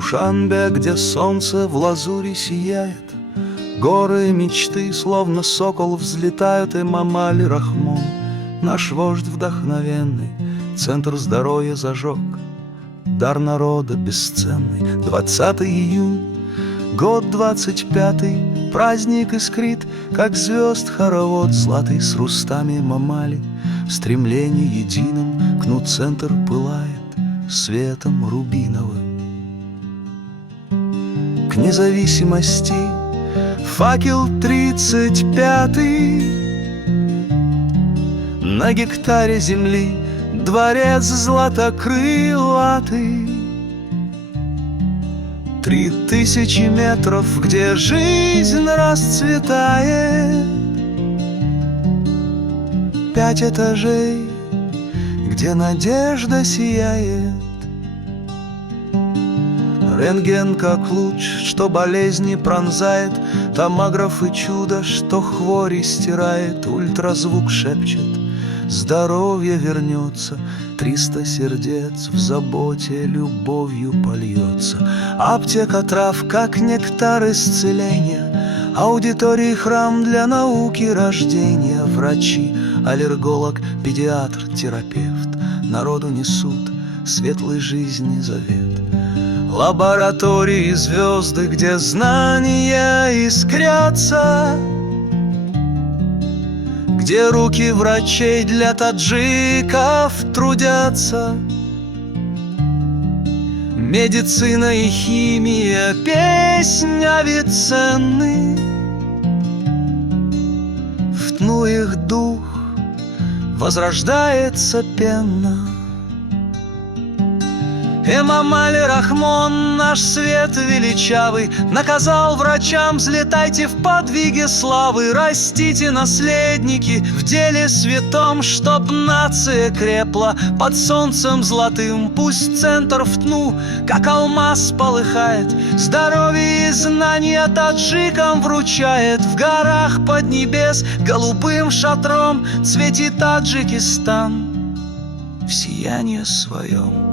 Душанбе, где солнце в лазури сияет, горы мечты, словно сокол, взлетают. Эмомали Рахмон, наш вождь вдохновенный, центр здоровья зажег, дар народа бесценный. 20 июнь, год 25-й, праздник искрит, как звезд хоровод златый с рустами Эмомали. В стремлении едином к центр пылает светом рубиновым. К независимости факел 35-й, на гектаре земли дворец златокрылатый. 3000 метров, где жизнь расцветает, 5 этажей, где надежда сияет. Рентген как луч, что болезни пронзает, томограф и чудо, что хвори стирает. Ультразвук шепчет, здоровье вернется, 300 сердец в заботе любовью польется. Аптека трав, как нектар исцеления, аудитории храм для науки рождения. Врачи, аллерголог, педиатр, терапевт народу несут светлой жизни завет. Лаборатории звезды, где знания искрятся, где руки врачей для таджиков трудятся. Медицина и химия, песнь Авиценны, в тну их дух возрождается пенно. Эмомали Рахмон, наш свет величавый, наказал врачам: взлетайте в подвиге славы, растите наследники в деле святом, чтоб нация крепла под солнцем золотым. Пусть центр в тну, как алмаз, полыхает, здоровье и знания таджикам вручает. В горах под небес голубым шатром цветит Таджикистан в сиянии своем.